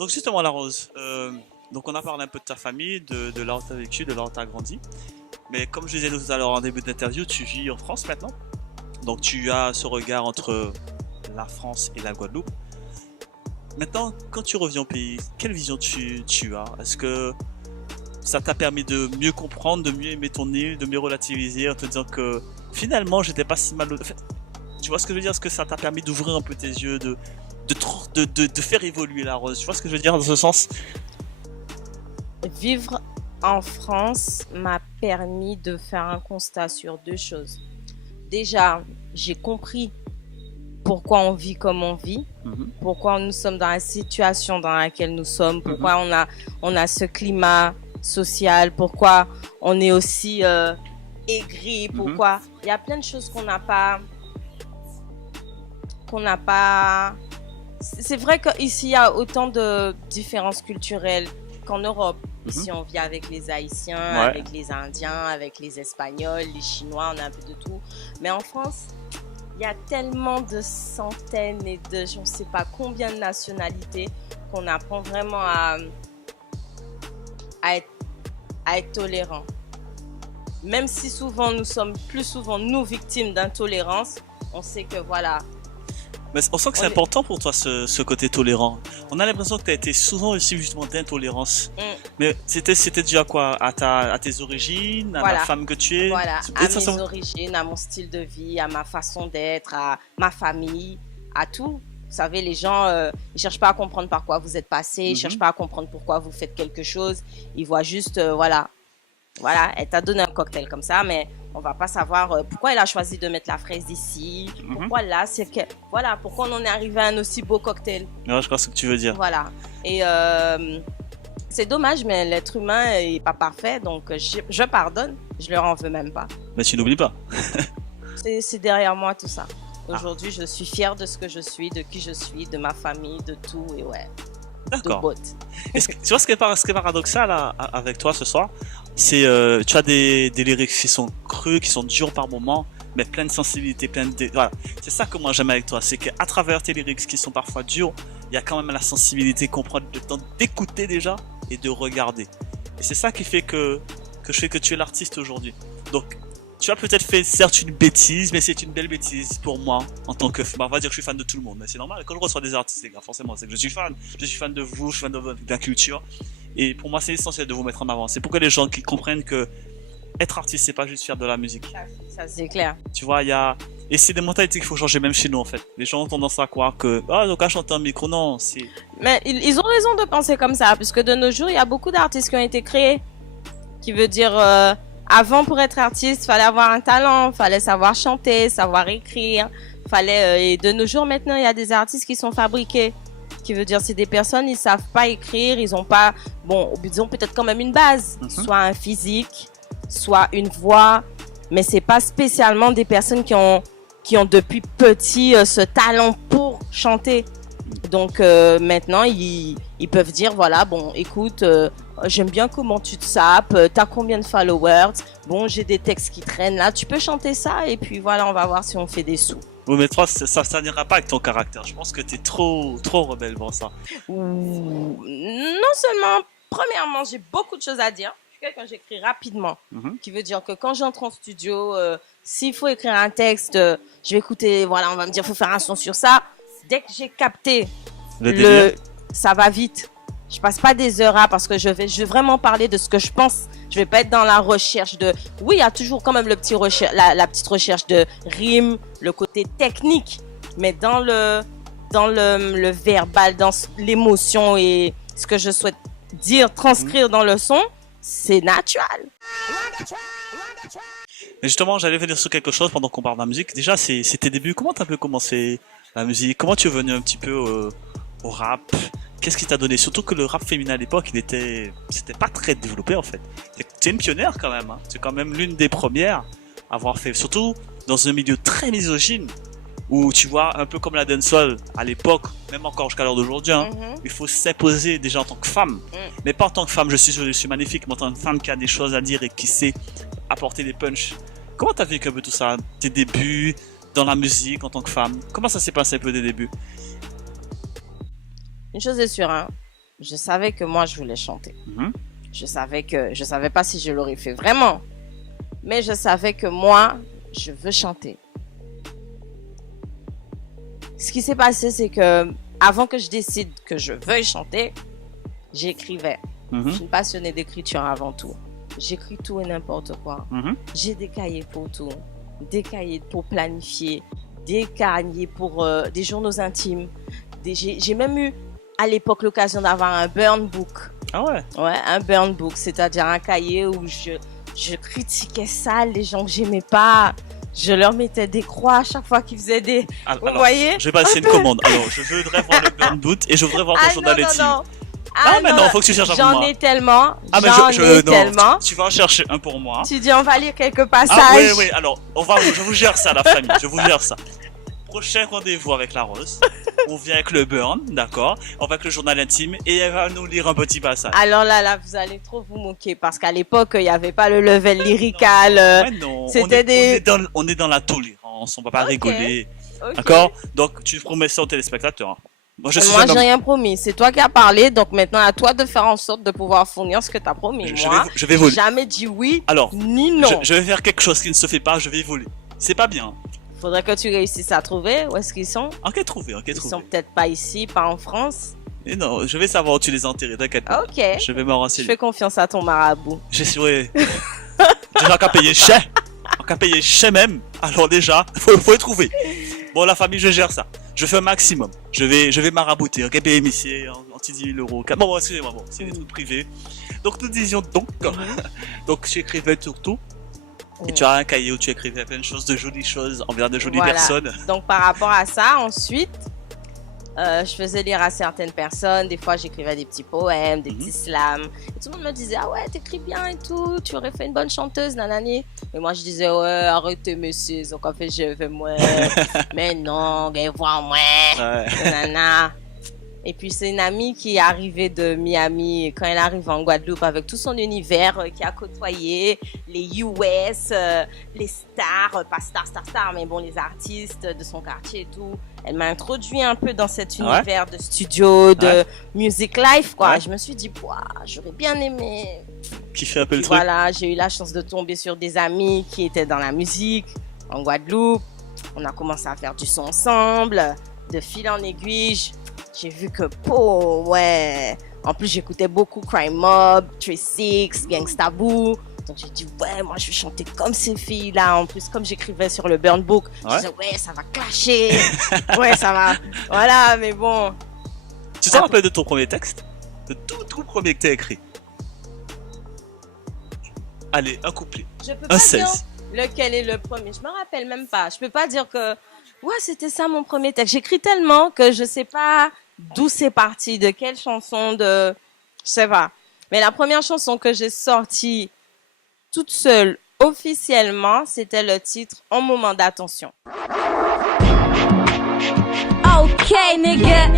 Donc justement, la Rose, donc on a parlé un peu de ta famille, de là où tu as vécu, de là où tu as grandi. Mais comme je disais tout à l'heure en début d'interview, tu vis en France maintenant. Donc tu as ce regard entre la France et la Guadeloupe. Maintenant, quand tu reviens au pays, quelle vision tu as? Est-ce que ça t'a permis de mieux comprendre, de mieux aimer ton île, de mieux relativiser en te disant que finalement j'étais pas si mal. En fait, tu vois ce que je veux dire? Est-ce que ça t'a permis d'ouvrir un peu tes yeux, de faire évoluer la Rose? Tu vois ce que je veux dire dans ce sens? Vivre en France m'a permis de faire un constat sur deux choses. Déjà, j'ai compris pourquoi on vit comme on vit, pourquoi nous sommes dans la situation dans laquelle nous sommes, pourquoi on a ce climat social, pourquoi on est aussi aigri, pourquoi il y a plein de choses qu'on n'a pas. C'est vrai qu'ici il y a autant de différences culturelles qu'en Europe. Ici, on vit avec les Haïtiens, avec les Indiens, avec les Espagnols, les Chinois, on a un peu de tout. Mais en France, il y a tellement de centaines et de je ne sais pas combien de nationalités qu'on apprend vraiment à être tolérant. Même si souvent nous sommes plus souvent nous victimes d'intolérance, on sait que voilà. Mais on sent que c'est important pour toi ce côté tolérant. On a l'impression que tu as été souvent aussi justement d'intolérance. Mais c'était dû à quoi? À tes origines, à la femme que tu es? Voilà, à mes origines, à mon style de vie, à ma façon d'être, à ma famille, à tout. Vous savez, les gens, ils cherchent pas à comprendre par quoi vous êtes passé, ils cherchent pas à comprendre pourquoi vous faites quelque chose. Ils voient juste, voilà, elle t'a donné un cocktail comme ça, mais on va pas savoir pourquoi elle a choisi de mettre la fraise ici, pourquoi là, c'est que, voilà, pourquoi on en est arrivé à un aussi beau cocktail. Ouais, je crois ce que tu veux dire. Voilà. Et c'est dommage, mais l'être humain est pas parfait, donc je pardonne, je leur en veux même pas. Mais tu n'oublies pas. C'est derrière moi tout ça. Aujourd'hui, je suis fière de ce que je suis, de qui je suis, de ma famille, de tout, et ouais. D'accord. Tu vois ce qui est paradoxal là, avec toi ce soir, c'est tu as des lyrics qui sont crus, qui sont durs par moments, mais plein de sensibilité, voilà. C'est ça que moi j'aime avec toi, c'est qu'à travers tes lyrics qui sont parfois durs, il y a quand même la sensibilité qu'on prend le temps d'écouter déjà et de regarder. Et c'est ça qui fait que je fais que tu es l'artiste aujourd'hui. Donc tu as peut-être fait certes une bêtise, mais c'est une belle bêtise pour moi en tant que. On va dire que je suis fan de tout le monde, mais c'est normal. Quand je reçois des artistes, les gars, forcément, c'est que je suis fan. Je suis fan de vous, je suis fan de la culture. Et pour moi, c'est essentiel de vous mettre en avant. C'est pour que les gens qui comprennent que être artiste, c'est pas juste faire de la musique. Ça c'est clair. Tu vois, il y a. Et c'est des mentalités qu'il faut changer même chez nous en fait. Les gens ont tendance à croire que donc à chanter un micro, non, c'est. Mais ils ont raison de penser comme ça, puisque de nos jours, il y a beaucoup d'artistes qui ont été créés, qui veut dire. Avant, pour être artiste, fallait avoir un talent, fallait savoir chanter, savoir écrire, et de nos jours maintenant, il y a des artistes qui sont fabriqués, qui veut dire c'est des personnes, ils savent pas écrire, ils ont pas, ils ont peut-être quand même une base, soit un physique, soit une voix, mais c'est pas spécialement des personnes qui ont depuis petit ce talent pour chanter. Donc maintenant, ils peuvent dire voilà, écoute, j'aime bien comment tu te sapes, t'as combien de followers, j'ai des textes qui traînent là, tu peux chanter ça et puis voilà, on va voir si on fait des sous. Oui, mais toi, ça n'ira pas avec ton caractère. Je pense que t'es trop rebelle pour ça. Non seulement, premièrement, j'ai beaucoup de choses à dire. Je suis quelqu'un, j'écris rapidement, qui veut dire que quand j'entre en studio, s'il faut écrire un texte, je vais écouter, voilà, on va me dire, faut faire un son sur ça. Dès que j'ai capté ça va vite. Je passe pas des heures parce que je vais vraiment parler de ce que je pense. Je vais pas être dans la recherche de. Oui, il y a toujours quand même la petite recherche de rime, le côté technique, mais dans le verbal, dans l'émotion et ce que je souhaite dire, transcrire dans le son, c'est naturel. Mais justement, j'allais venir sur quelque chose pendant qu'on parle de la musique. Déjà, c'est tes débuts. Comment t'as pu commencer la musique? Comment tu es venu un petit peu au rap? Qu'est-ce qui t'a donné? Surtout que le rap féminin à l'époque, c'était pas très développé en fait. T'es une pionnière quand même. Hein. C'est quand même l'une des premières à avoir fait. Surtout dans un milieu très misogyne, où tu vois, un peu comme la dancehall à l'époque, même encore jusqu'à l'heure d'aujourd'hui, il faut s'imposer déjà en tant que femme. Mais pas en tant que femme, je suis magnifique, mais en tant que femme qui a des choses à dire et qui sait apporter des punchs. Comment t'as vécu un peu tout ça? Tes débuts, dans la musique en tant que femme? Comment ça s'est passé un peu dès le début? Une chose est sûre, hein. Je savais que moi, je voulais chanter. Mhm. Je savais pas si je l'aurais fait vraiment. Mais je savais que moi, je veux chanter. Ce qui s'est passé, c'est que avant que je décide que je veuille chanter, j'écrivais. Mhm. Je suis une passionnée d'écriture avant tout. J'écris tout et n'importe quoi. Mhm. J'ai des cahiers pour tout. Des cahiers pour planifier. Des cahiers pour des journaux intimes. J'ai même eu à l'époque l'occasion d'avoir un burn book. Ah ouais? Ouais, un burn book, c'est-à-dire un cahier où je critiquais ça, les gens que j'aimais pas. Je leur mettais des croix à chaque fois qu'ils faisaient des... Alors, Vous voyez? je vais passer une commande. Alors, je voudrais voir le burn boot et je voudrais voir ton journal intime. Ah mais non, faut que tu cherches un pour J'en moi. ai tellement. Ah, mais J'en ai non, tellement. tu vas en chercher un pour moi. Tu dis, on va lire quelques passages. Ah oui, alors, je vous gère ça, la famille, je vous gère ça. Prochain rendez-vous avec la Rose. On vient avec le burn, d'accord? On va avec le journal intime et elle va nous lire un petit passage. Alors là, vous allez trop vous moquer parce qu'à l'époque, il n'y avait pas le level lyrical. Ouais, non. C'était On est dans la tolérance, on va pas rigoler. Ok. D'accord? Donc, tu promets ça aux téléspectateurs. Moi, Moi, j'ai rien promis. C'est toi qui as parlé, donc maintenant, à toi de faire en sorte de pouvoir fournir ce que tu as promis. Moi, je vais voler. jamais dit oui, Alors, ni non. je vais faire quelque chose qui ne se fait pas, je vais voler. C'est pas bien. Faudrait que tu réussisses à trouver où est-ce qu'ils sont. Ok, trouvé. Ils sont peut-être pas ici, pas en France. Et non, je vais savoir où tu les as enterrés, t'inquiète pas. Ok. Je vais me Je renseigner. fais confiance à ton marabout. J'ai sûr. Déjà qu'à payer cher. Qu'à payer cher même. Alors déjà, faut les trouver. Bon, la famille, je gère ça. Je fais un maximum. Je vais marabouter. Ok, payer ici, anti 10 000 euros. Bon, excusez-moi, bon, c'est des trucs privés. Donc, nous disions donc. Donc, tu écrivais tout. Et tu as un cahier où tu écrivais plein de choses, de jolies choses, envers de jolies personnes. Donc, par rapport à ça, ensuite, je faisais lire à certaines personnes. Des fois, j'écrivais des petits poèmes, des petits slams. Et tout le monde me disait, ah ouais, t'écris bien et tout, tu aurais fait une bonne chanteuse, nanani. Mais moi, je disais, ouais, arrêtez, monsieur, donc en fait, je fais moi. Mais non, viens voir moi. Nanana. Et puis, c'est une amie qui est arrivée de Miami quand elle arrive en Guadeloupe avec tout son univers qui a côtoyé les US, les stars, pas stars, mais bon, les artistes de son quartier et tout. Elle m'a introduit un peu dans cet univers de studio, de music life, quoi. Je me suis dit, j'aurais bien aimé. Kiffer un peu le truc. Voilà, j'ai eu la chance de tomber sur des amis qui étaient dans la musique en Guadeloupe. On a commencé à faire du son ensemble, de fil en aiguille. J'ai vu que, ouais. En plus, j'écoutais beaucoup Crime Mob, 3-6, Gangsta Boo. Donc, j'ai dit, ouais, moi, je vais chanter comme ces filles-là. En plus, comme j'écrivais sur le Burn Book, je disais, ouais, ça va clasher. Ouais, ça va. Voilà, mais bon. Tu te rappelles de ton premier texte? De tout premier que tu as écrit? Allez, un couplet. Je peux pas dire lequel est le premier. Je me rappelle même pas. Je peux pas dire que, ouais, c'était ça mon premier texte. J'écris tellement que je sais pas d'où c'est parti, de quelle chanson, je sais pas. Mais la première chanson que j'ai sortie toute seule, officiellement, c'était le titre « En moment d'attention ». Ok, nigga,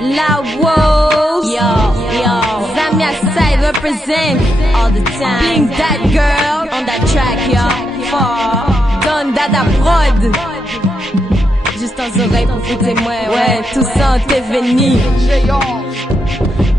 la wow, yo, Zamia side represent all the time. Bling that girl on that track, yo, for Don Dada Prod. Juste en oreille pour foutre moi, ouais, tout ça t'es venu.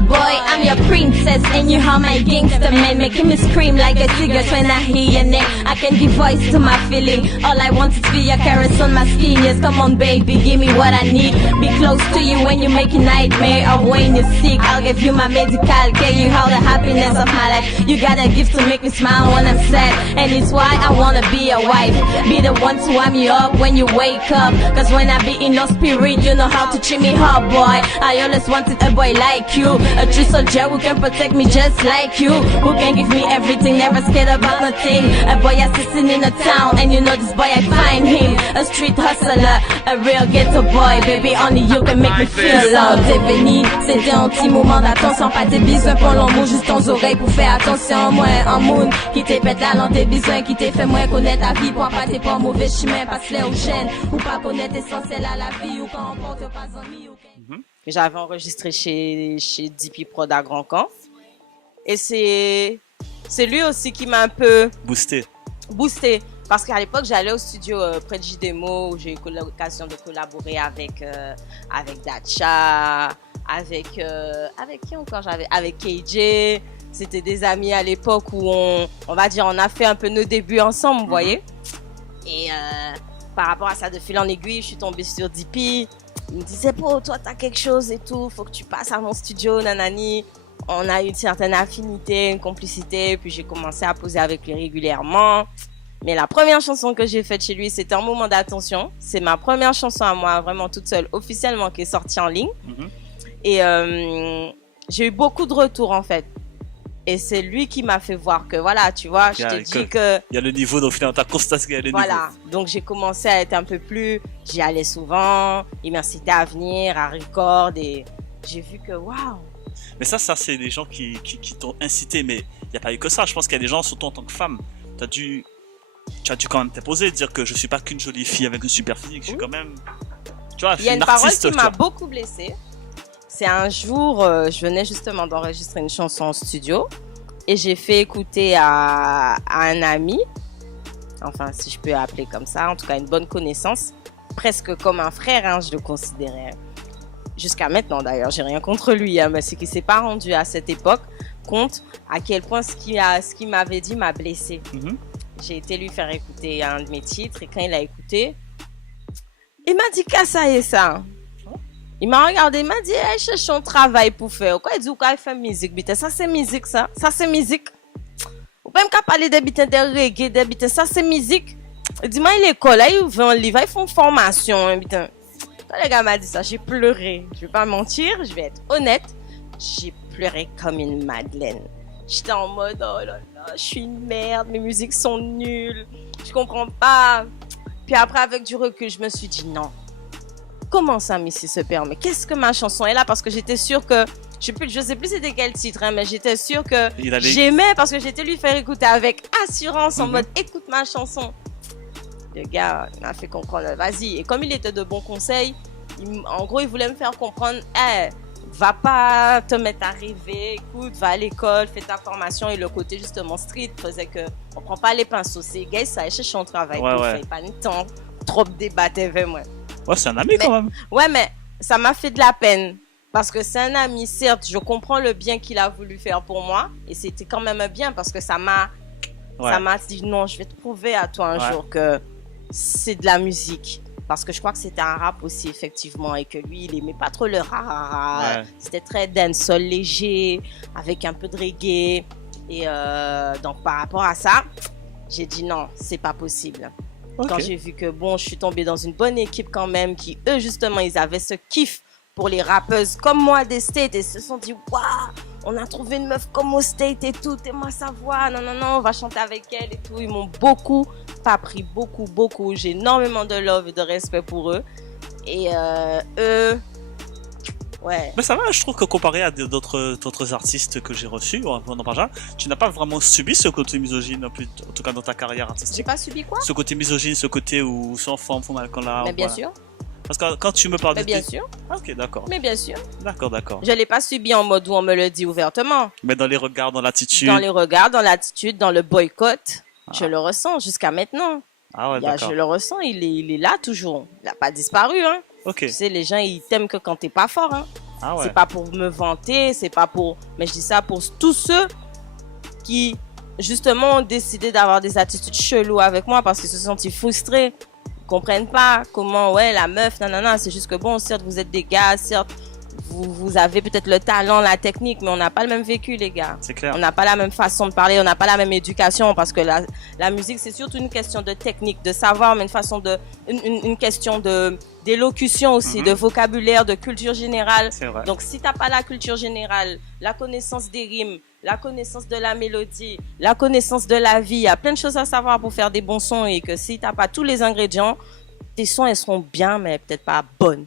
Boy, I'm your princess and you are my gangster man, making me scream like a cigarette when I hear your name. I can give voice to my feeling. All I want is be your caress on my skin. Yes, come on, baby, give me what I need. Be close to you when you make a nightmare or when you're sick. I'll give you my medical, get you all the happiness of my life. You got a gift to make me smile when I'm sad, and it's why I wanna be a wife. Be the one to warm you up when you wake up. Cause when I be in no spirit, you know how to treat me hard, boy. I always wanted a boy like you. A true soldier who can protect me just like you, who can give me everything, never scared about nothing. A boy assassin in the town, and you know this boy, I find him. A street hustler, a real ghetto boy. Baby, only you can make me feel love. T'es venu, c'était un petit moment d'attention. Pas tes besoins pour l'amour, juste ton oreille pour faire attention. Moi, un monde qui t'est pète la langue, tes besoins qui t'est fait moins connaître ta vie. Pour pas t'es pas mauvais chemin, passe-les aux chaînes. Ou pas connaître essentiel à la vie, ou quand on porte pas amis. Que j'avais enregistré chez DP Prod à Grand Camp. Et c'est lui aussi qui m'a un peu boosté. Parce qu'à l'époque, j'allais au studio près de JDemo où j'ai eu l'occasion de collaborer avec Dacha, avec qui encore j'avais, avec KJ. C'était des amis à l'époque où on va dire, on a fait un peu nos débuts ensemble, vous voyez. Et par rapport à ça, de fil en aiguille, je suis tombée sur DP. Il me disait, toi, t'as quelque chose et tout, faut que tu passes à mon studio, nanani. On a eu une certaine affinité, une complicité, puis j'ai commencé à poser avec lui régulièrement. Mais la première chanson que j'ai faite chez lui, c'était Un moment d'attention. C'est ma première chanson à moi, vraiment toute seule, officiellement, qui est sortie en ligne. Et j'ai eu beaucoup de retours, en fait. Et c'est lui qui m'a fait voir que, voilà, tu vois, je t'ai dit que... Il y a le niveau, donc finalement, t'as constaté qu'il y a le niveau. Voilà, donc j'ai commencé à être un peu plus... J'y allais souvent, il m'incitait à venir, à record, et j'ai vu que, waouh. Mais ça c'est des gens qui t'ont incité, mais il n'y a pas eu que ça. Je pense qu'il y a des gens, surtout en tant que femme, tu as dû quand même t'imposer, dire que je suis pas qu'une jolie fille avec une super physique, je suis quand même... Tu vois, il y a une parole qui m'a beaucoup blessée. C'est un jour, je venais justement d'enregistrer une chanson en studio et j'ai fait écouter à un ami, enfin si je peux appeler comme ça, en tout cas une bonne connaissance, presque comme un frère, hein, je le considérais. Jusqu'à maintenant d'ailleurs, j'ai rien contre lui, hein, mais c'est qu'il s'est pas rendu à cette époque compte à quel point ce qu'il m'avait dit m'a blessée. J'ai été lui faire écouter un de mes titres et quand il a écouté, il m'a dit qu'à ça et ça. Il m'a regardé, il m'a dit, hey, je cherche un travail pour faire. Quoi, il dit, quoi, il fait musique, bite. Ça, c'est musique, ça. Ça, c'est musique. Ou même qu'à parler de bite, de reggae, de bite. Ça, c'est musique. Il dit, moi, il est école, là, il ouvre un livre, ils font formation, bite. Quand le gars m'a dit ça, j'ai pleuré. Je vais pas mentir, je vais être honnête. J'ai pleuré comme une madeleine. J'étais en mode, oh là là, je suis une merde, mes musiques sont nulles. Je comprends pas. Puis après, avec du recul, je me suis dit, non. Comment ça, Missy se permet? Qu'est-ce que ma chanson est là? Parce que j'étais sûre que, je sais plus c'était quel titre, hein, mais j'étais sûre que j'aimais parce que j'étais lui faire écouter avec assurance en mode écoute ma chanson. Le gars m'a fait comprendre, vas-y. Et comme il était de bons conseils, en gros, il voulait me faire comprendre, hey, va pas te mettre à rêver, écoute, va à l'école, fais ta formation. Et le côté justement street faisait que on prend pas les pinceaux. C'est gars, ça cherche son travail pour faire pas de temps, trop de débattre avec moi. Ouais, c'est un ami quand même. Ouais, mais ça m'a fait de la peine. Parce que c'est un ami, certes, je comprends le bien qu'il a voulu faire pour moi. Et c'était quand même bien parce que ça m'a dit, non, je vais te prouver à toi un jour que c'est de la musique. Parce que je crois que c'était un rap aussi, effectivement. Et que lui, il aimait pas trop le rap. Ouais. C'était très dancehall léger, avec un peu de reggae. Et donc, par rapport à ça, j'ai dit non, c'est pas possible. Quand j'ai vu que bon, je suis tombée dans une bonne équipe quand même, qui eux justement, ils avaient ce kiff pour les rappeuses comme moi des States et se sont dit waouh, on a trouvé une meuf comme au States et tout, et moi sa voix, non, on va chanter avec elle et tout. Ils m'ont beaucoup appris, beaucoup. J'ai énormément de love et de respect pour eux. Et eux, ouais. Mais ça va, je trouve que comparé à d'autres artistes que j'ai reçus, tu n'as pas vraiment subi ce côté misogyne, en tout cas dans ta carrière artistique. J'ai pas subi quoi? Ce côté misogyne, ce côté où sans forme, font mal quand là. Mais bien sûr. Parce que quand tu me parles mais bien sûr. Ah, ok, d'accord. Mais bien sûr. D'accord. Je l'ai pas subi en mode où on me le dit ouvertement. Mais dans les regards, dans l'attitude. Dans les regards, dans l'attitude, dans le boycott, je le ressens jusqu'à maintenant. Ah ouais, d'accord. Je le ressens, il est là toujours. Il n'a pas disparu, hein. Ok. Tu sais, les gens, ils t'aiment que quand t'es pas fort, hein. Ah ouais. C'est pas pour me vanter, c'est pas pour... Mais je dis ça pour tous ceux qui, justement, ont décidé d'avoir des attitudes cheloues avec moi parce qu'ils se sont frustrés. Ils comprennent pas comment, ouais, la meuf, nanana, c'est juste que bon, certes, vous êtes des gars, certes, vous avez peut-être le talent, la technique, mais on n'a pas le même vécu, les gars. C'est clair. On n'a pas la même façon de parler, on n'a pas la même éducation parce que la musique, c'est surtout une question de technique, de savoir, mais une question d'élocution aussi, de vocabulaire, de culture générale. C'est vrai. Donc, si t'as pas la culture générale, la connaissance des rimes, la connaissance de la mélodie, la connaissance de la vie, il y a plein de choses à savoir pour faire des bons sons et que si t'as pas tous les ingrédients, tes sons, elles seront bien, mais peut-être pas bonnes.